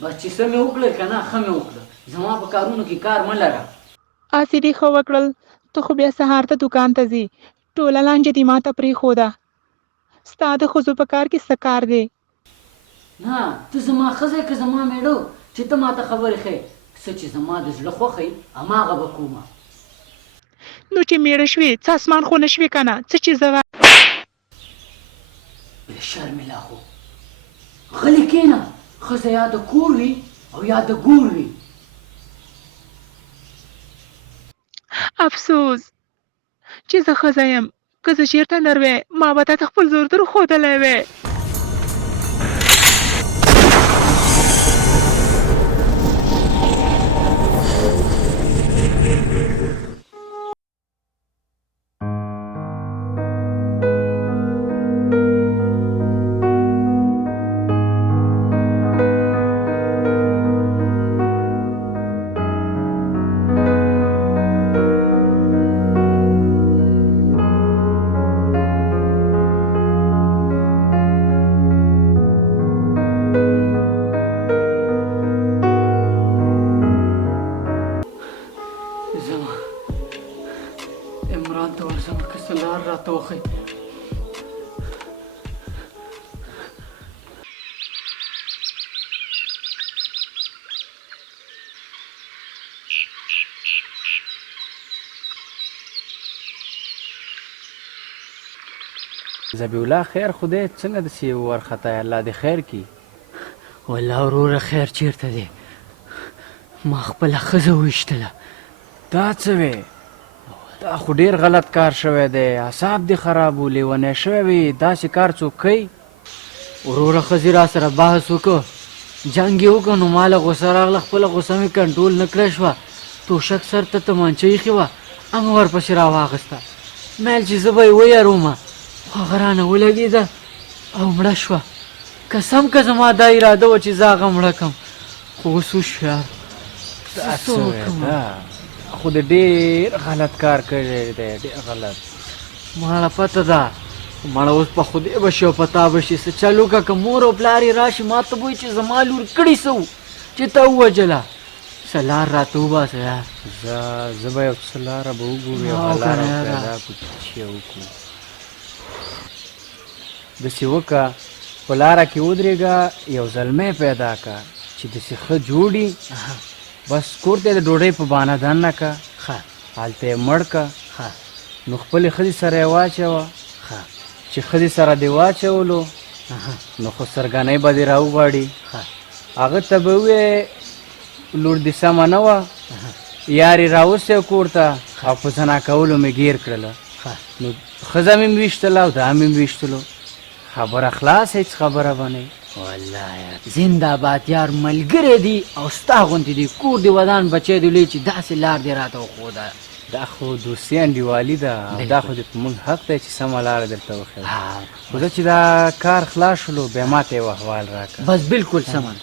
بس چې څه مې وکړل که نه ښه مې وکړه زما په کارونو کې کار مه لره. آسی دې ښه وکړل. ته خو بیا سهار ته دوکان ته ځې، ټوله لانجه دې ما ته پرېښوده. ستا د ښځو په کار کې څه کار دی؟ نه ته زما ښځی که زما میړه چې ته ما ته خبرې ښیې. څه چې زما د زړه خوښی هماغه به کومه. نو چې میړه شوې څه اسمان خو نه شوې که نه؟ څه چې زه بې شرمې لا خو غلې کښېنه. ښځه یا د کور وي او یا د ګور وي. افسوس چې زه ښځه یم. که زه چېرته نر وی ما به تا ته خپل زور در ښودلی وی. زما عمران ته ورځم که څه لار راته وښی. ذبیح الله خیر خدای څنګه داسې وارخطا الله دې خیر کړي. والله وروره خیر چیرته دی؟ ما خپله ښځه وویشتله. دا څه وی؟ دا خو ډېر غلط کار شوی دی. اعصاب دې خراب و، لیونی شوی وي. داسې کار څوک کوي؟ وروره ښځې را سره بحث وکړه، جنګ یې وکړه نو ما له غوسه راغله. خپله غوسه مې کنټرول نه کړی شوه. توشک سر ته تمانچه ایښې وه، هغه ورپسې راواخېسته. میل چې زه به یې ویرومه خو هغه رانه ولګېده او مړه شوه. قسم که زما دا اراده وه چې زه هغه مړه کړم، خو اوس وشو یار. دا څه وی؟ دا خو دې ډېر غلط کار کړی دی، ډېر غلط. ماړه پته ده مړه اوس په خدای به شي او په تا به شي. څه چل وکړه که مور او پلار یې راشي ما ته به وایي چې زما لور کړي څه و چې ته ووژله. څه لار راته وباسه یار. زه به یو څه لاره به وګورو، یو لاره پیدا کړو چې وکړو. داسې وکړه په لاره کې ودرېږه، یو زلمی پیدا کړه چې داسې ښه جوړي، بس کور ته یې د ډوډۍ په بهانه دننه کړه. ښه هلته یې مړ کړه. ښه نو خپلې ښځې سره یې واچوه. ښه چې ښځې سره دې واچولو نو خو سرګنۍ به دې راوغواړي. هغه ته به ووایې لور دې سمه نه وه، یار یې راوستی کور ته او په زنا کولو مې ګیر کړله. نو ښځه مې ویشتله او دا مې ویشتلو. خبره خلاص، هېڅ خبره به نه. والله یار زنده باد یار. ملګری دی او ستا غوندې دی، کور دی ودان بچی دی لوی چې داسې لار دی راته وښوده. دا خو دوستي انډیوالي ده او دا خو دې په موږ حق دی چې سمه لاره درته وښیم. خو زه چې دا کار خلاص شولو بیا ما ته یو احوال راکړه. بس بلکل سمه.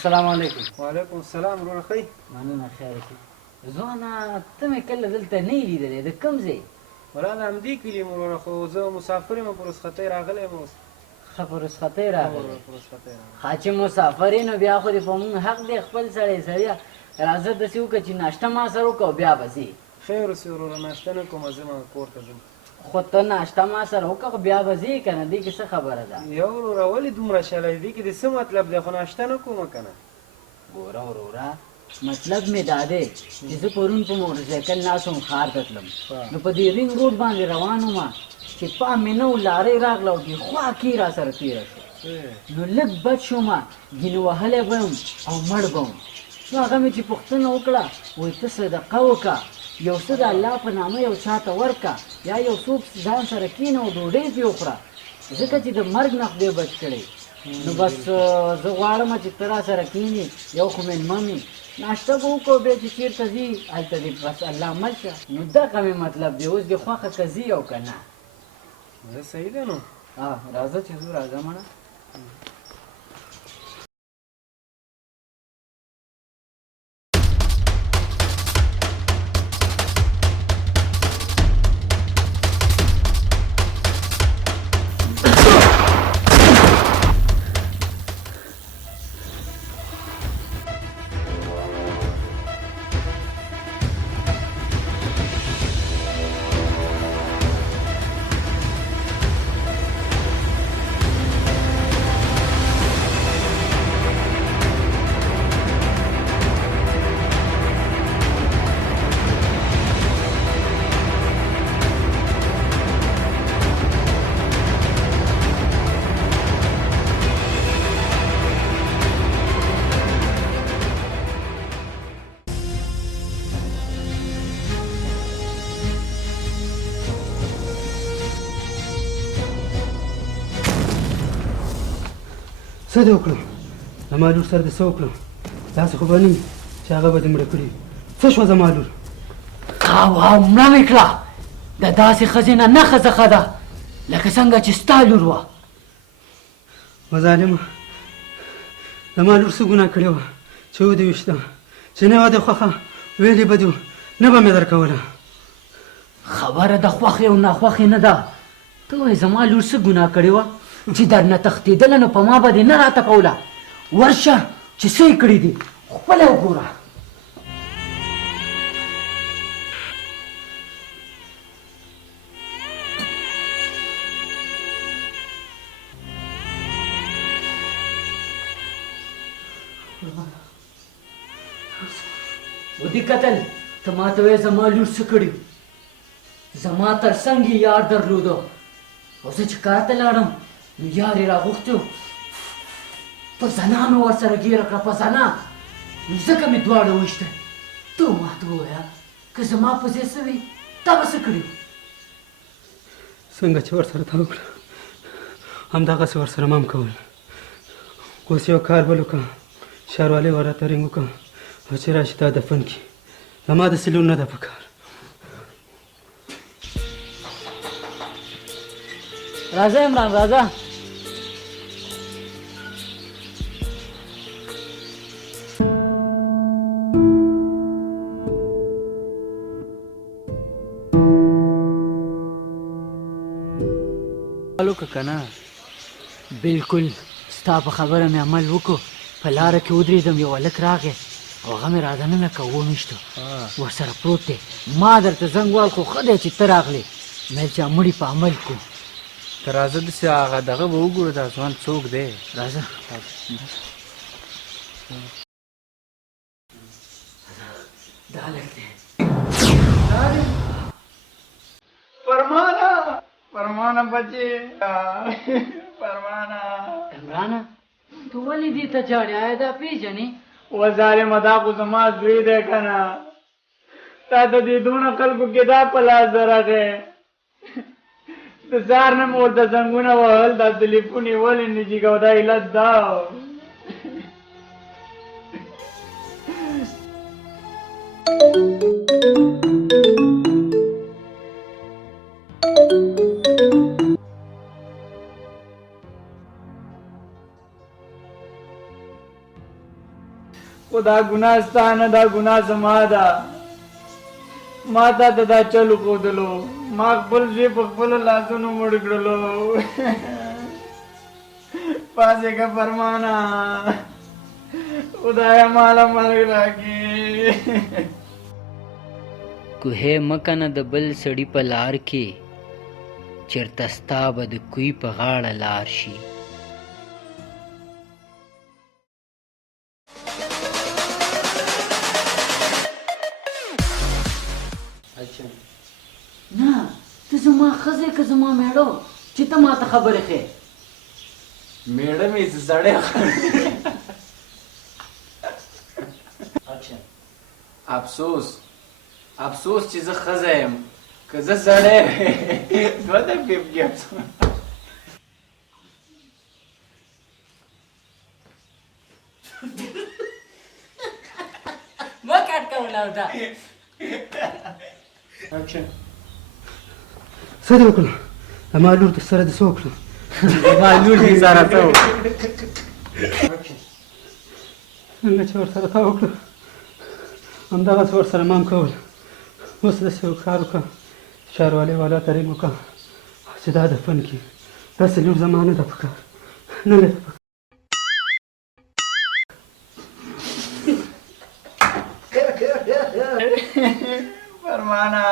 السلام علیکم. وعلیکم السلام. وروره ښه یې؟ مننه خیر کړې. ځوانه ته مې کله دلته نه یې لیدلی، د کوم ځای؟ ولا د همدې کلي یم وروره، خو زه مسافر یم، په رخصتۍ راغلی یم اوس. ښه په رخصتۍ راغلی؟ په رخصتۍ راغلی. ښه چې مسافر یې نو بیا خو دې په مونږ حق دی خپل سړی. سړیه راځه داسې وکړه چې ناشته ما سره وکړه او بیا به ځې. خیر اوسې وروره، ناشته نه کومه، ځم کور ته ځم. خو ته ناشته ما سره وکړه خو بیا به ځې که نه؟ دې کې څه خبره ده؟ یا وروره ولې دومره شلی دې کې د څه مطلب دی؟ خو ناشته نه کومه که نه. ګوره وروره مطلب مې دا دی چې زه پرون په موټرسایکل ناست وم ښار ته تلم، نو په دې رینګ روډ باندې روان وم چې پام مې نه و لارۍ راغله او دې خوا کې را سره تېره شوه. نو لږ بد شوم، ګینه وهلی به یم او مړ به وم. نو هغه مې چې پوښتنه وکړه وایي ته صدقه وکړه، یو څه د الله په نامه یو چا ته ورکړه، یا یو څوک ځان سره کښېنه او ډوډۍ پرې وخوره، ځکه چې د مرګ نه خدای بچ کړی. نو بس زه غواړم چې ته را سره کښېنې، یو خو مېلمه مې ناشته به وکړو، بیا چې چېرته ځي هلته دې بس الله مل شه. نو دغه مې مطلب دی. اوس دې خوښه که ځي او که نه. زه صحیح ده نو. راځه چې ځو، راځه مړه. څه دې وکړم زما لور سره دې څه وکړم داسې خو به نه وي چې هغه به دې مړه کړي څه شوه زما لور کاوه مړه مې کړه د داسې ښځې نه نه ښځه ښه ده لکه څنګه چې ستا لور وه مظالمه زما لور څه ګناه کړې وه چې ودې ویشته چې نه وه دې خوښه ویلې به دې نه به مې درکوله خبره د خوښې او ناخوښې نه ده ته وایې زما لور څه ګناه کړې وه چې درنه تښتېدله نو په ما به دې نه راته کوله ورشه چې څه یې کړي دي خپله وګوره ودې کتل ته ما ته وایې زما لور څه کړي زما تر څنګ یې یار درلودو او زه چې کار ته لاړم نو یار یې راغوښتي و په زنا مې ورسره ګیره کړه په زنا نو ځکه مې دواړه وویشتل ته ما ته ووایه که زما په ځای څه وي تا به څه کړي څنګه چې ورسره تا وکړه همدغسې ورسره ما هم کول اوس یو کار بل وکړه ښاروالۍ ور راته رینګ وکړه او چې راشي تا دفن کړي زما داسې لور نه ده په کار راځه عمران راځه الو که نه بالکل ستا په خبره مې عمل وکړو په لاره کې ودرېدم یو هلک راغی او هغه مې رادننه که ومیشتو ورسره پروت دی ما درته زنګ وال خو ښه دی چې ته راغلې مې چې مړي په عمل کو ته راځه داسې هغه دغه به وګورو دا ځوان څوک دی راځه دا هلک دی فرمانه بچې فرمانه عمرانه ته ولې دې ته ژاړې آیا دا پېژنې وظالمه دا خو زما زوی دی که نه تا د دې دونه خلکو کې دا په لاس راغی د سهار نه مې ورته زنګونه وهل دا تلیفون یې ولې نه جګ او دا علت دا خو دا ګناه ستا نه دا ګناه زما ده ما تا ته دا چل وښودلو ما خپل زوی په خپلو لاسونو مړ کړلو پاڅېږه فرمانه خدایه ماله مرګ راکړي کوهی مکنه د بل سړي په لار کې چېرته ستا به د کوی په غاړه لار شي نه ته زما ښځه که زما میړه چې ته ما ته خبرې ښې میړه مې زړی افسوس چې زه ښځه یم که زه سړی دوه دقیقې پکې افسوس مه کټ کوله دا څه دې وکړم زما لور سره دې څه وکړم زما لور دې سره څه وکړه څنګه چې ورسره تا وکړه همدغسې ورسره ما هم کول اوس داسې یو کار وکړه ښاروالۍ والا ته رینګ وکړه چې دا دفن کړي داسې لور زما نه ده په کار نه ده په فرمانه